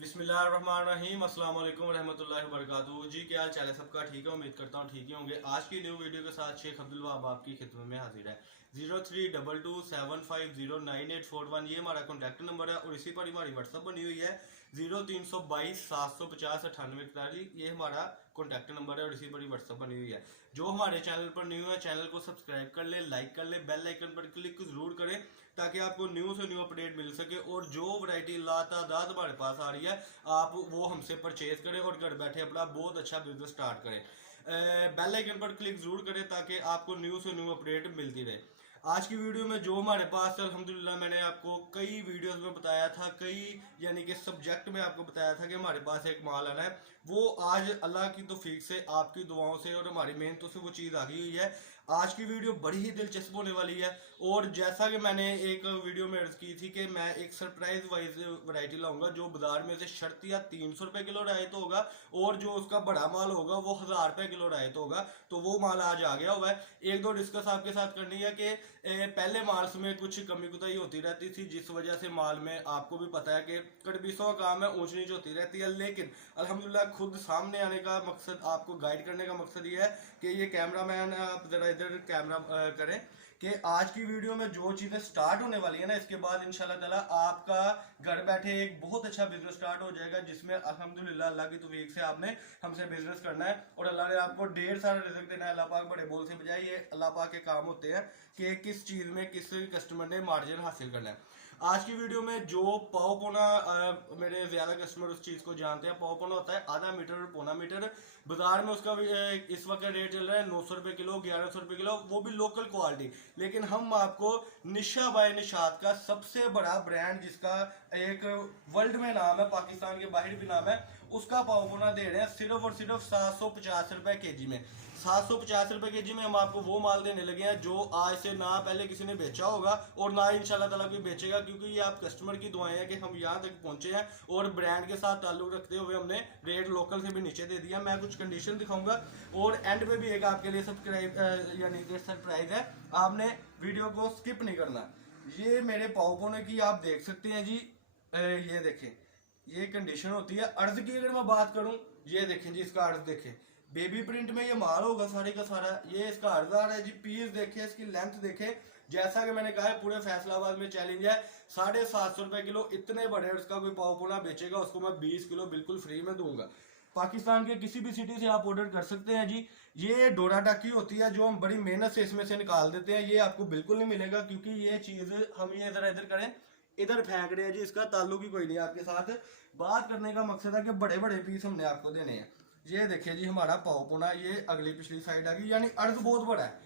बिस्मिल्लाहिर्रहमानिर्रहीम अस्सलाम वालेकुम रहमतुल्लाहि व बरकातुहू। जी क्या हाल चाल है सबका? ठीक है, उम्मीद करता हूँ ठीक ही होंगे। आज की न्यू वीडियो के साथ शेख अब्दुल वहाब आपकी खिदमत में हाजिर है। 032275098841 ये हमारा कॉन्टैक्ट नंबर है और इसी पर हमारी व्हाट्सअप बनी हुई है 0322750750 ये हमारा कॉन्टैक्ट नंबर है और इसी पर ही व्हाट्सअप बनी हुई है। जो हमारे चैनल पर न्यू है चैनल को सब्सक्राइब कर ले, लाइक कर ले, बेल आइकन पर क्लिक जरूर करें ताकि आपको न्यू से न्यू अपडेट मिल सके और जो वैरायटी लातादाद हमारे पास आ रही है आप वो हमसे परचेज करें और घर बैठे अपना बहुत अच्छा बिजनेस स्टार्ट करें। बेल आइकन पर क्लिक जरूर करें ताकि आपको न्यू से न्यू अपडेट मिलती रहे। आज की वीडियो में जो हमारे पास है अल्हम्दुलिल्लाह मैंने आपको कई वीडियोस में बताया था, कई यानी कि सब्जेक्ट में आपको बताया था कि हमारे पास एक माल आना है। वो आज अल्लाह की तौफीक से, आपकी दुआओं से और हमारी मेहनतों से वो चीज़ आ गई हुई है। आज की वीडियो बड़ी ही दिलचस्प होने वाली है और जैसा कि मैंने एक वीडियो में अर्ज की थी कि मैं एक सरप्राइज वाइज वैरायटी लाऊंगा जो बाजार में से शर्तिया 300 रुपये किलो रायत होगा और जो उसका बड़ा माल होगा वो 1000 रुपये किलो रायत होगा। तो वो माल आज आ गया हुआ है। एक दो डिस्कस आपके साथ करनी है कि पहले माल्स में कुछ कमी कुताही होती रहती थी जिस वजह से माल में आपको भी पता है कि कटबीसों का काम है, ऊंच नीच होती रहती है। लेकिन अल्हम्दुलिल्लाह खुद सामने आने का मकसद, आपको गाइड करने का मकसद ये है कि ये कैमरा मैन आप जरा इधर कैमरा करें कि आज की वीडियो में जो चीज़ें स्टार्ट होने वाली है ना इसके बाद इंशाल्लाह ताला आपका घर बैठे एक बहुत अच्छा बिजनेस स्टार्ट हो जाएगा जिसमें अल्हम्दुलिल्लाह अल्लाह की तौफीक से आपने हमसे बिजनेस करना है और अल्लाह ने आपको ढेर सारा रिजल्ट देना है। अल्लाह पाक बड़े बोल से बजाय ये अल्लाह पाक के काम होते हैं कि किस चीज़ में किस कस्टमर ने मार्जिन हासिल करना है। आज की वीडियो में जो पाव पौना, मेरे ज्यादा कस्टमर उस चीज को जानते हैं, पाव पौना होता है आधा मीटर और पौना मीटर। बाजार में उसका भी इस वक्त रेट चल रहा है 900 रुपये किलो, 1100 रुपये किलो, वो भी लोकल क्वालिटी। लेकिन हम आपको निशा बाय निशात का सबसे बड़ा ब्रांड जिसका एक वर्ल्ड में नाम है, पाकिस्तान के बाहर भी नाम है, उसका पाव पौना दे रहे हैं सिर्फ और सिर्फ 750 रुपए के जी में। 750 रुपए के जी में हम आपको वो माल देने लगे हैं जो आज से ना पहले किसी ने बेचा होगा और ना इंशाल्लाह ताला कोई बेचेगा, क्योंकि ये आप कस्टमर की दुआएं हैं कि हम यहाँ तक पहुंचे हैं और ब्रांड के साथ ताल्लुक रखते हुए हमने रेट लोकल से भी नीचे दे दिया। मैं कुछ कंडीशन दिखाऊंगा और एंड में भी एक आपके लिए सब्सक्राइब यानी कि सरप्राइज है, आपने वीडियो को स्किप नहीं करना। ये मेरे पाव पौने की आप देख सकते हैं जी, ये देखें, ये कंडीशन होती है। अर्ज की अगर मैं बात करूं, ये देखें जी, इसका अर्ज देखें, बेबी प्रिंट में ये माल होगा सारे का सारा। ये इसका अर्ज आ रहा है जी, पीस देखे, इसकी लेंथ देखे, जैसा कि मैंने कहा है पूरे फैसलाबाद में चैलेंज है 750 रुपए किलो। इतने बड़े उसका कोई पाव पोला बेचेगा उसको मैं 20 किलो बिल्कुल फ्री में दूंगा। पाकिस्तान के किसी भी सिटी से आप ऑर्डर कर सकते हैं जी। ये डोरा टाकी होती है जो हम बड़ी मेहनत से इसमें से निकाल देते हैं, ये आपको बिल्कुल नहीं मिलेगा क्योंकि ये चीज हम ये जरा इधर करें, इधर फेंक रहे हैं जी, इसका ताल्लुक ही कोई नहीं आपके साथ। बात करने का मकसद है कि बड़े बड़े पीस हमने आपको देने हैं। ये देखिए जी हमारा पाव पुना, ये अगली पिछली साइड आ गई, यानी अर्ज बहुत बड़ा है।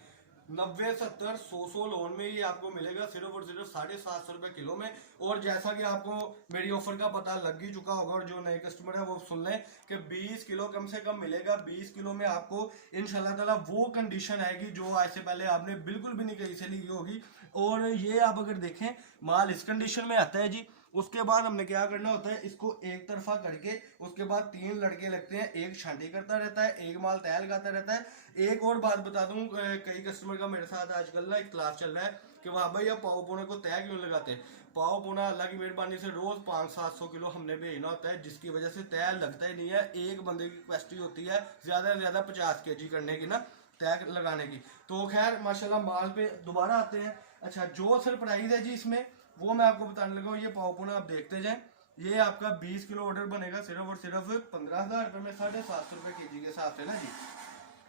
90 70 100 लोन में ये आपको मिलेगा सिर्फ और सिर्फ 750 रुपए किलो में। और जैसा कि आपको मेरी ऑफर का पता लग ही चुका होगा और जो नए कस्टमर है वो सुन लें कि 20 किलो कम से कम मिलेगा। 20 किलो में आपको इंशाल्लाह ताला वो कंडीशन आएगी जो आज से पहले आपने बिल्कुल भी नहीं कहीं से ली होगी। और ये आप अगर देखें माल इस कंडीशन में आता है जी। उसके बाद हमने क्या करना होता है, इसको एक तरफा करके उसके बाद 3 लड़के लगते हैं, एक छांटी करता रहता है, एक माल तय लगाता रहता है। एक और बात बता दूं, कई कस्टमर का मेरे साथ आजकल ना एक क्लास चल रहा है कि वहाँ भाई आप पाव पोने को तय क्यों लगाते। पाव पोना अल्लाह की मेहरबानी से रोज 500-700 किलो हमने भेजना होता है जिसकी वजह से तय लगता ही नहीं है। एक बंदे की कैपेसिटी होती है ज्यादा से ज्यादा 50 kg करने की ना, तय लगाने की। तो खैर माशाल्लाह माल पे दोबारा आते हैं। अच्छा, जो सरप्राइज है जी इसमें वो मैं आपको बताने लगा हूँ। ये पाव पुना आप देखते जाएं, ये आपका 20 किलो ऑर्डर बनेगा सिर्फ और सिर्फ 15,000 रुपये में, 750 रुपये के जी के हिसाब से ना जी।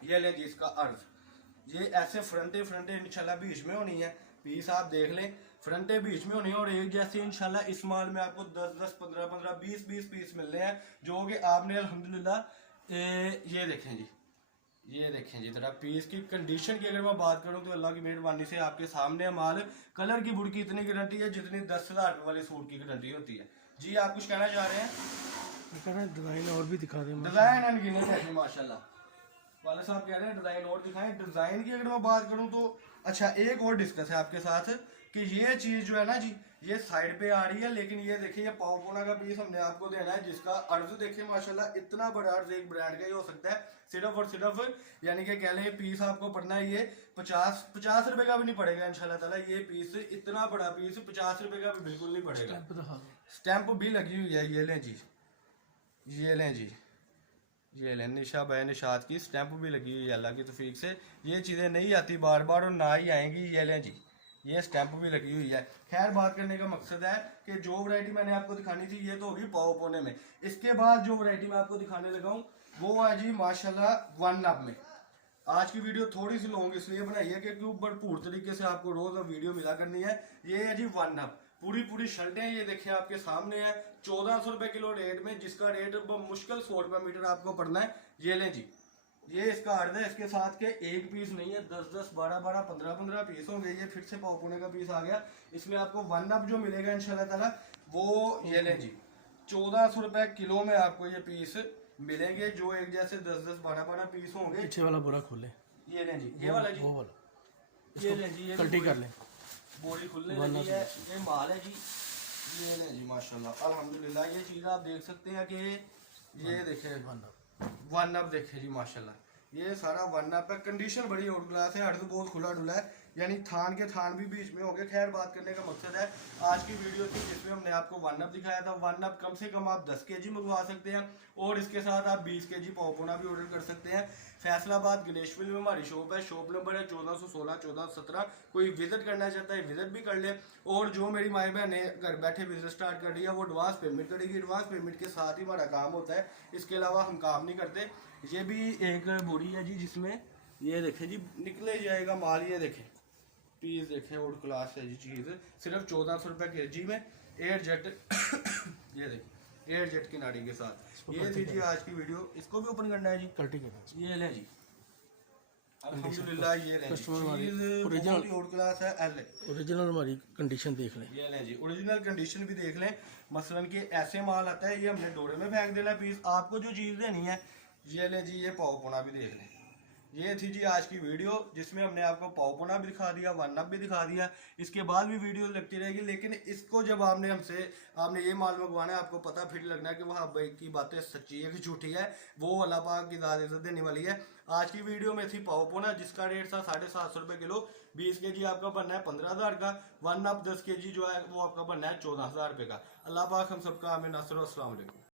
ये ले जी इसका अर्ज, ये ऐसे फ्रंटे इंशाल्लाह बीच में होनी है, पीस आप देख लें, फ्रंटे बीच में होनी है और एक जैसे इंशाल्लाह इस माल में आपको 10-10 15-15 20-20 पीस मिलने हैं जो कि आपने अल्हम्दुलिल्लाह ये देखें जी, ये देखें जी जरा पीस की कंडीशन की अगर मैं बात करूं तो अल्लाह की मेहरबानी से आपके सामने माल। कलर की बुड़ की इतनी गारंटी है जितनी 10,000 रुपये वाले सूट की गारंटी होती है। जी आप कुछ कहना चाह रहे हैं? डिजाइन और भी दिखा दें। डिजाइन अनगिनत है माशाल्लाह। वाले साहब कह रहे हैं डिजाइन और दिखाएं। डिजाइन की अगर मैं बात करूं तो अच्छा, एक और डिस्कस है आपके साथ कि ये चीज जो है ना जी, ये साइड पे आ रही है, लेकिन ये देखिए ये पाव पोना का पीस हमने आपको देना है जिसका अर्ज देखिए माशाल्लाह इतना बड़ा अर्ज एक ब्रांड का ही हो सकता है सिर्फ और सिर्फ, यानी कि कह लें पीस आपको पड़ना है ये 50 रुपए का भी नहीं पड़ेगा इंशाल्लाह ताला। ये पीस इतना बड़ा पीस 50 रुपए का भी बिल्कुल नहीं पड़ेगा। स्टैंप भी लगी हुई है, ये लें जी, ये लें जी, ये लें निशा भाई निशात की स्टैंप भी लगी हुई है अल्लाह की तौफीक से। ये चीज़ें नहीं आती बार बार और ना ही आएंगी। ये लें जी, ये स्टैंप भी लगी हुई है। खैर बात करने का मकसद है कि जो वैरायटी मैंने आपको दिखानी थी ये तो होगी पाव पोने में। इसके बाद जो वैरायटी मैं आपको दिखाने लगा हूँ वो है जी माशाल्लाह वन नब में। आज की वीडियो थोड़ी सी लॉन्ग इसलिए बनाई है क्योंकि भरपूर तरीके से आपको रोज वीडियो मिला करनी है। ये है जी वन नब, पूरी पूरी शर्टें ये देखिए आपके सामने है 1400 रुपए किलो रेट में, जिसका रेट मुश्किल 100 रुपए मीटर आपको पड़ना है। ये लें जी, ये इसका अर्थ है। इसके साथ के एक पीस नहीं है, 10-10, 12-12, 15-15 पीस होंगे। ये फिर से पाव पुणे का पीस आ गया। इसमें आपको वन अप जो मिलेगा इंशाल्लाह ताला वो ये लें जी 1400 रुपए किलो में आपको ये पीस मिलेंगे, जो एक जैसे 10-10, 12-12 पीस होंगे। पीछे वाला बोरा खोले, ये लें जी, ये वाला जी, वो वाला ये लें जी, ये कल्टी कर लें। बोरी खुलने लगी है। ये माल है जी, ये लें जी माशाल्लाह अल्हम्दुलिल्लाह। ये चीज़ आप देख सकते हैं कि ये देखे वन अप देखे जी माशाल्लाह, ये सारा वन अप है। कंडीशन बड़ी आउट क्लास है, अर्ध बहुत खुला डुला है, यानी थान के थान भी बीच में हो गए। खैर बात करने का मकसद है आज की वीडियो थी जिसमें हमने आपको वन अप दिखाया था। वन अप कम से कम आप 10 kg मंगवा सकते हैं और इसके साथ आप 20 kg पौपोना भी ऑर्डर कर सकते हैं। फैसलाबाद गणेशविल में हमारी शॉप है, शॉप नंबर है 1416, 1417। कोई विजिट करना चाहता है विजिट भी कर ले। और जो मेरी माई बहनें घर बैठे बिजनेस स्टार्ट कर रही है वो एडवांस पेमेंट करेगी। एडवांस पेमेंट के साथ ही हमारा काम होता है, इसके अलावा हम काम नहीं करते। ये भी एक बोरी है जी जिसमें ये देखें जी निकले जाएगा माल। ये देखें पीस देखें आउट क्लास है जी चीज़, सिर्फ 1400 रुपये kg में एयर जेट ये देखिए एयर जेट की नाड़ी के साथ। ये थी जी आज की वीडियो। इसको भी ओपन करना है जी, कल्टी करना। ये लें जी अल्हम्दुलिल्लाह। ये लें चीज़ आउट क्लास है एल। ओरिजिनल हमारी कंडीशन देख लें। ये लें जी ओरिजिनल कंडीशन भी देख लें। मसलन कि ऐसे माल आता है, ये हमने डोरे में फेंक देना पीस। आपको जो चीज़ देनी है ये लें जी, ये पाव पोना भी देख लें। ये थी जी आज की वीडियो जिसमें हमने आपको पावपोना भी दिखा दिया, वन अप भी दिखा दिया। इसके बाद भी वीडियो लगती रहेगी, लेकिन इसको जब आपने ये माल मंगवाना है, आपको पता फिर लगना है कि वहाँ भाई की बातें सच्ची है कि झूठी है, वो अल्लाह पाक की ज़्यादा इज्जत देने वाली है। आज की वीडियो में थी पावपोना जिसका रेट था 750 रुपये किलो। 20 kg आपका बनना है 15,000 का। वन अप 10 kg जो है वो आपका बनना है 14,000 रुपये का। अल्लाह पाक हम सबका आमीन। अस्सलाम वालेकुम।